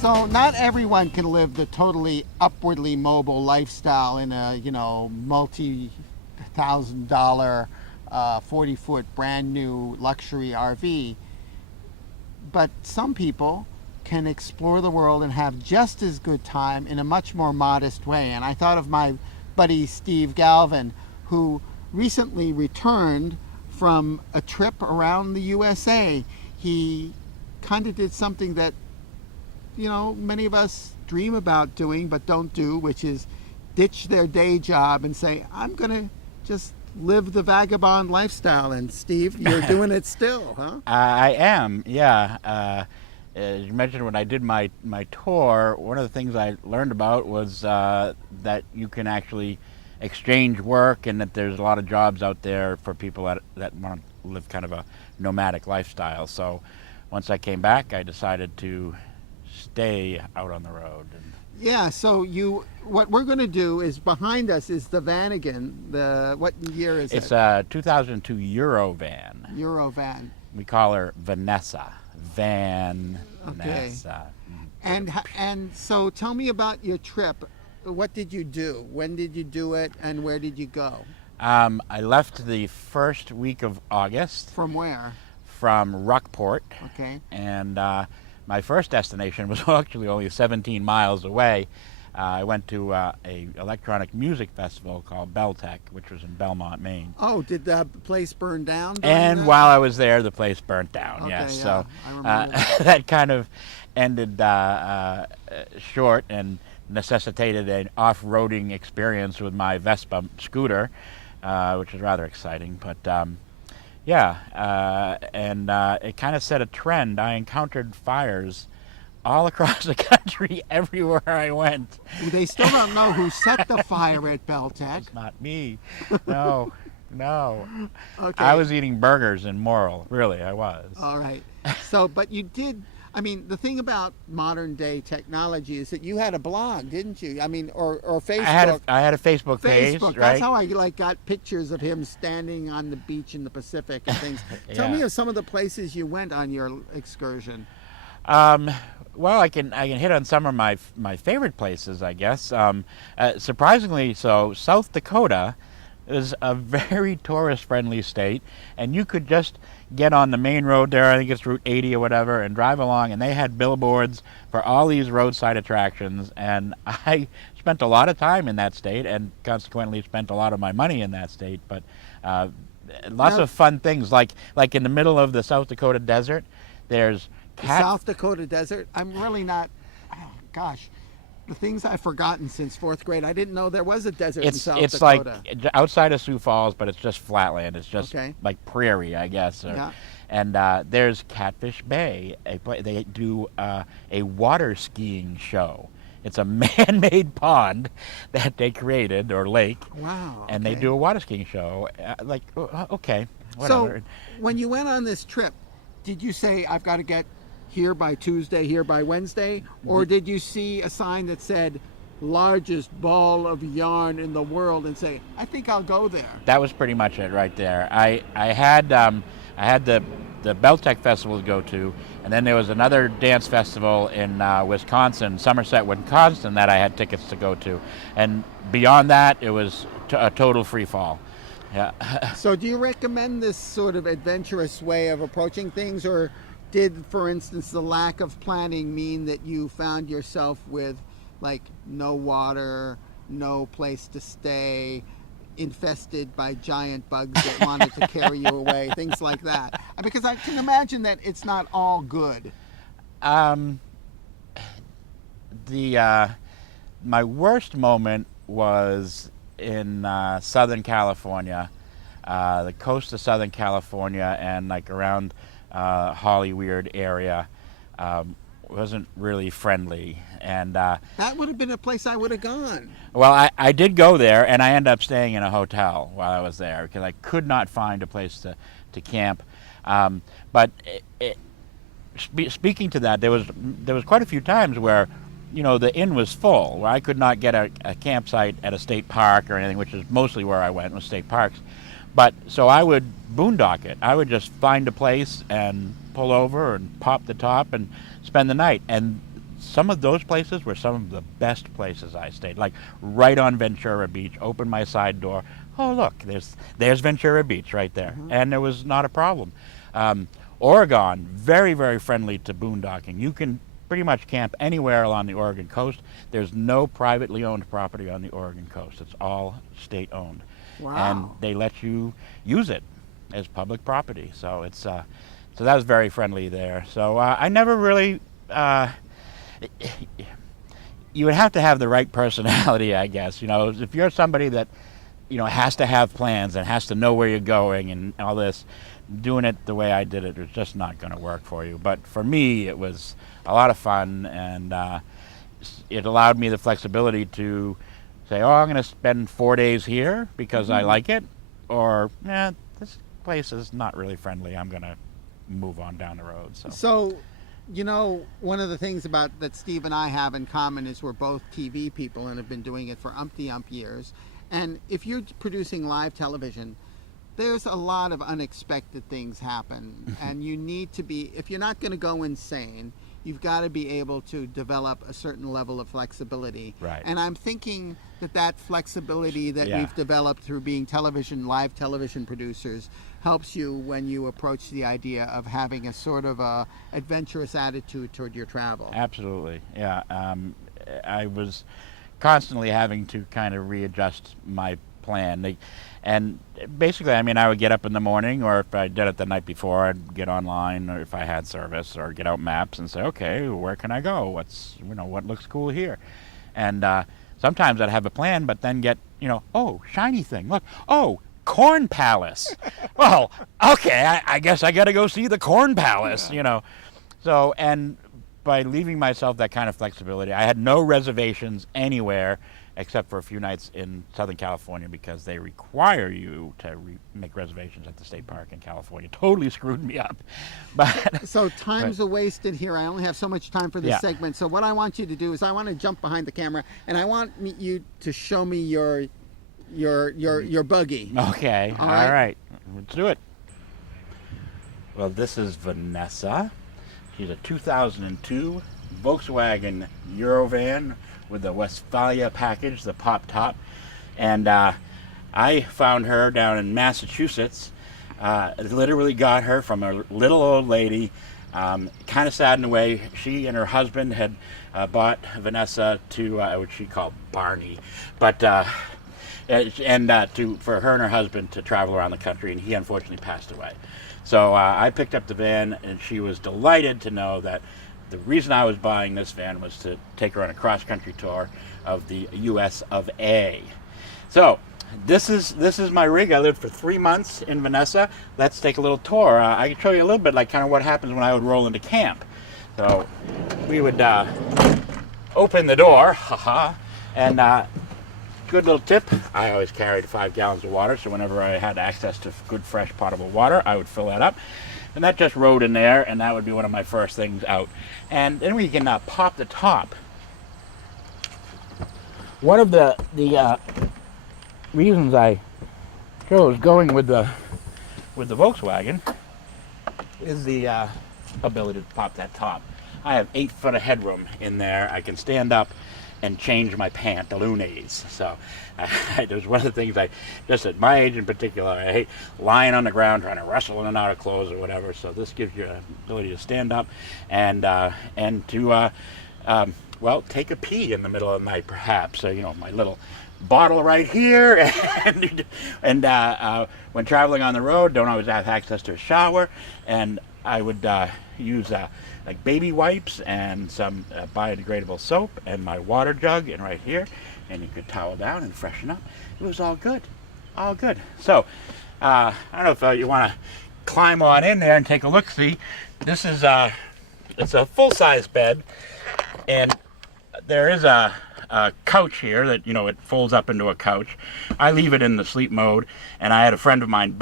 So not everyone can live the totally upwardly mobile lifestyle in a, multi-$1,000 40-foot brand new luxury RV. But some people can explore the world and have just as good time in a much more modest way. And I thought of my buddy Steve Galvin, who recently returned from a trip around the USA. He kind of did something that, many of us dream about doing but don't do, which is ditch their day job and say, I'm going to just live the vagabond lifestyle. And Steve, you're doing it still, huh? I am, yeah. As you mentioned, when I did my tour, one of the things I learned about was that you can actually exchange work, and that there's a lot of jobs out there for people that want to live kind of a nomadic lifestyle. So once I came back, I decided to stay out on the road. Yeah, so what we're going to do is, behind us is the Vanagon. What year is it? It's a 2002 Eurovan. Eurovan. We call her VANessa. VANessa. Okay. And so tell me about your trip. What did you do? When did you do it? And where did you go? I left the first week of August. From where? From Rockport. Okay. And my first destination was actually only 17 miles away. I went to a electronic music festival called Beltec, which was in Belmont, Maine. Oh, did the place burn down? And while I was there, the place burnt down. Okay, yes, yeah, so I remember that kind of ended short and necessitated an off-roading experience with my Vespa scooter, which was rather exciting. But it kind of set a trend. I encountered fires all across the country, everywhere I went. They still don't know who set the fire at Beltec. It's not me. No. Okay. I was eating burgers in Morrill. Really, I was. All right. So, but you did. I mean, the thing about modern day technology is that you had a blog, didn't you? I mean, or Facebook. I had a Facebook page. Facebook. Right? That's how I got pictures of him standing on the beach in the Pacific and things. Tell me of some of the places you went on your excursion. Well, I can hit on some of my favorite places, I guess. Surprisingly, so South Dakota is a very tourist-friendly state, and you could just get on the main road there, I think it's Route 80 or whatever, and drive along, and they had billboards for all these roadside attractions, and I spent a lot of time in that state, and consequently spent a lot of my money in that state, but lots of fun things, like in the middle of the South Dakota desert, there's South Dakota desert? I'm really not, gosh, the things I've forgotten since fourth grade. I didn't know there was a desert in South Dakota. It's like outside of Sioux Falls, but it's just flatland. It's just like prairie, I guess. Yeah. And there's Catfish Bay. They do a water skiing show. It's a man-made pond that they created, or lake. Wow. And they do a water skiing show. Okay, whatever. So when you went on this trip, did you say, I've got to get here by Tuesday, here by Wednesday? Or did you see a sign that said, largest ball of yarn in the world, and say, I think I'll go there? That was pretty much it right there. I had the Beltec festival to go to, and then there was another dance festival in Wisconsin, Somerset, Wisconsin, that I had tickets to go to. And beyond that, it was a total free fall. Yeah. So do you recommend this sort of adventurous way of approaching things, or did, for instance, the lack of planning mean that you found yourself with, like, no water, no place to stay, infested by giant bugs that wanted to carry you away, things like that? Because I can imagine that it's not all good. My worst moment was in Southern California, the coast of Southern California, and like around Hollyweird area. Wasn't really friendly, and that would have been a place I would have gone. Well, I did go there, and I ended up staying in a hotel while I was there because I could not find a place to camp. But speaking to that, there was quite a few times where, the inn was full, where I could not get a campsite at a state park or anything, which is mostly where I went, was state parks. But so I would boondock it. I would just find a place and pull over and pop the top and spend the night. And some of those places were some of the best places I stayed. Like right on Ventura Beach, opened my side door. Oh, look, there's Ventura Beach right there. And there was not a problem. Oregon, very, very friendly to boondocking. You can pretty much camp anywhere along the Oregon coast. There's no privately owned property on the Oregon coast. It's all state owned. Wow. And they let you use it as public property. So it's so that was very friendly there. So I never really you would have to have the right personality, I guess. You know, if you're somebody that, you know, has to have plans and has to know where you're going and all this, doing it the way I did it was just not going to work for you. But for me, it was a lot of fun, and it allowed me the flexibility to say, oh, I'm going to spend 4 days here because I like it, or, this place is not really friendly. I'm going to move on down the road. So, you know, one of the things about that Steve and I have in common is we're both TV people and have been doing it for umpty-ump years. And if you're producing live television, there's a lot of unexpected things happen. And you need to be, if you're not going to go insane, you've got to be able to develop a certain level of flexibility. Right. And I'm thinking that flexibility that we've developed through being live television producers helps you when you approach the idea of having a sort of a adventurous attitude toward your travel. Absolutely, yeah. I was constantly having to kind of readjust my plan. And basically, I mean, I would get up in the morning, or if I did it the night before, I'd get online, or if I had service, or get out maps and say, okay, where can I go? What looks cool here? And sometimes I'd have a plan, but then get, oh, shiny thing, look, oh, Corn Palace. Well, okay, I guess I got to go see the Corn Palace, So, and by leaving myself that kind of flexibility, I had no reservations anywhere except for a few nights in Southern California, because they require you to make reservations at the state park in California. Totally screwed me up. But so time's wasted here. I only have so much time for this segment. So what I want you to do is I want to jump behind the camera, and I want you to show me your buggy. Okay. All right. Let's do it. Well, this is VANessa. She's a 2002 Volkswagen Eurovan with the Westphalia package, the pop top. And I found her down in Massachusetts. Literally got her from a little old lady. Kind of sad in a way. She and her husband had bought VANessa to what she called Barney, but for her and her husband to travel around the country, and he unfortunately passed away. So I picked up the van, and she was delighted to know that the reason I was buying this van was to take her on a cross-country tour of the U.S. of A. So this is my rig. I lived for 3 months in VANessa. Let's take a little tour. I can show you a little bit like kind of what happens when I would roll into camp. So we would open the door, and good little tip, I always carried 5 gallons of water, so whenever I had access to good, fresh, potable water, I would fill that up. And that just rode in there, and that would be one of my first things out. And then we can pop the top. One of the reasons I chose going with the Volkswagen is the ability to pop that top. I have 8 foot of headroom in there. I can stand up and change my pantaloons. So it was one of the things just at my age in particular, I hate lying on the ground trying to wrestle in and out of clothes or whatever. So this gives you an ability to stand up and to take a pee in the middle of the night, perhaps. So my little bottle right here, and when traveling on the road, don't always have access to a shower, and I would use like baby wipes and some biodegradable soap and my water jug, and right here, and you could towel down and freshen up. It was all good. So I don't know if you want to climb on in there and take a look. See, this is it's a full-size bed, and there is a couch here that it folds up into a couch. I leave it in the sleep mode, and I had a friend of mine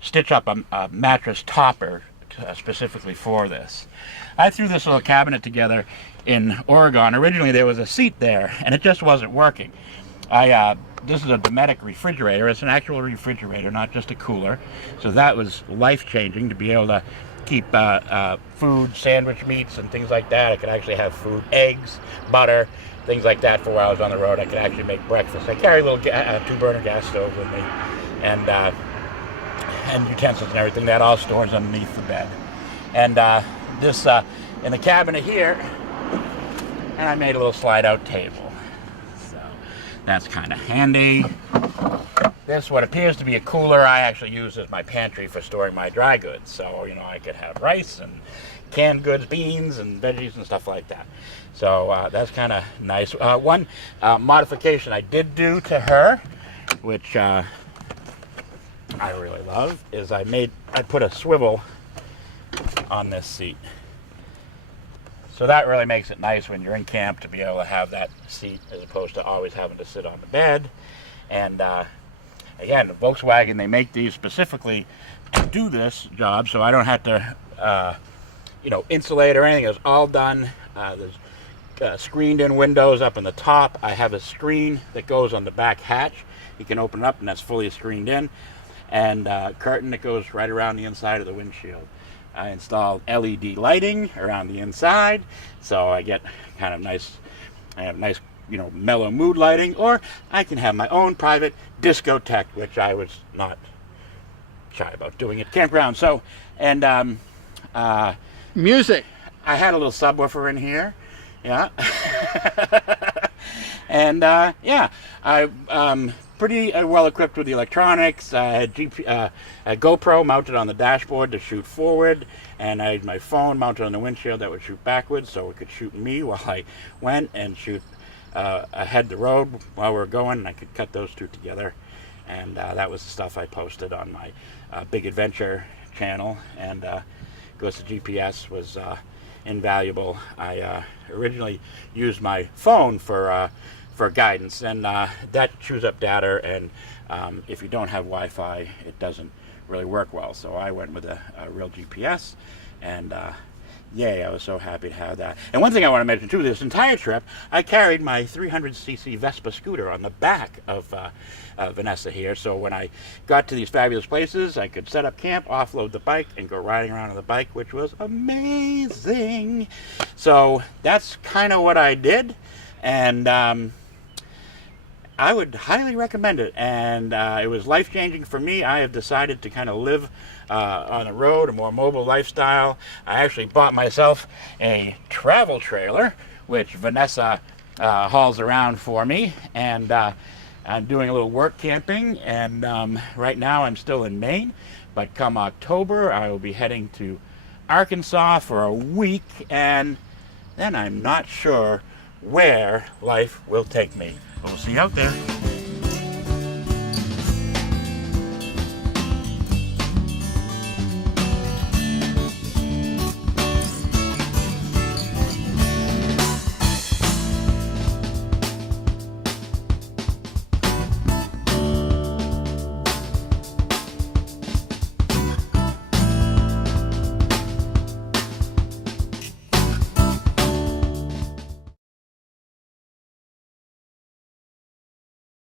stitch up a mattress topper specifically for this. I threw this little cabinet together in Oregon. Originally there was a seat there, and it just wasn't working. This is a Dometic refrigerator. It's an actual refrigerator, not just a cooler. So that was life-changing to be able to keep food, sandwich meats, and things like that. I could actually have food, eggs, butter, things like that for while I was on the road. I could actually make breakfast. I carry a little 2-burner gas stove with me, and utensils and everything. That all stores underneath the bed. And this in the cabinet here, and I made a little slide-out table. So that's kind of handy. This, what appears to be a cooler, I actually use as my pantry for storing my dry goods. So, you know, I could have rice and canned goods, beans and veggies and stuff like that. So that's kind of nice. One modification I did do to her, which I really love, is I put a swivel on this seat. So that really makes it nice when you're in camp to be able to have that seat as opposed to always having to sit on the bed. And again, Volkswagen, they make these specifically to do this job, so I don't have to, you know, insulate or anything. It's all done. There's screened-in windows up in the top. I have a screen that goes on the back hatch. You can open it up, and that's fully screened in. And a curtain that goes right around the inside of the windshield. I installed LED lighting around the inside, so I get kind of nice, you know, mellow mood lighting, or I can have my own private discotheque, which I was not shy about doing at campground. So, and Music. I had a little subwoofer in here, yeah, and yeah, I pretty well equipped with the electronics. I had a GoPro mounted on the dashboard to shoot forward, and I had my phone mounted on the windshield that would shoot backwards, so it could shoot me while I went and shoot ahead the road while we were going, and I could cut those two together. And that was the stuff I posted on my Big Adventure channel. And of course, the GPS was invaluable. I originally used my phone for guidance, and that chews up data, and if you don't have Wi-Fi, it doesn't really work well. So I went with a real GPS, and yay, I was so happy to have that. And one thing I want to mention too, this entire trip, I carried my 300cc Vespa scooter on the back of VANessa here, so when I got to these fabulous places, I could set up camp, offload the bike, and go riding around on the bike, which was amazing. So that's kind of what I did, and I would highly recommend it, and it was life-changing for me. I have decided to kind of live on the road, a more mobile lifestyle. I actually bought myself a travel trailer, which VANessa hauls around for me, and I'm doing a little work camping, and right now I'm still in Maine, but come October I will be heading to Arkansas for a week, and then I'm not sure where life will take me. We'll see you out there.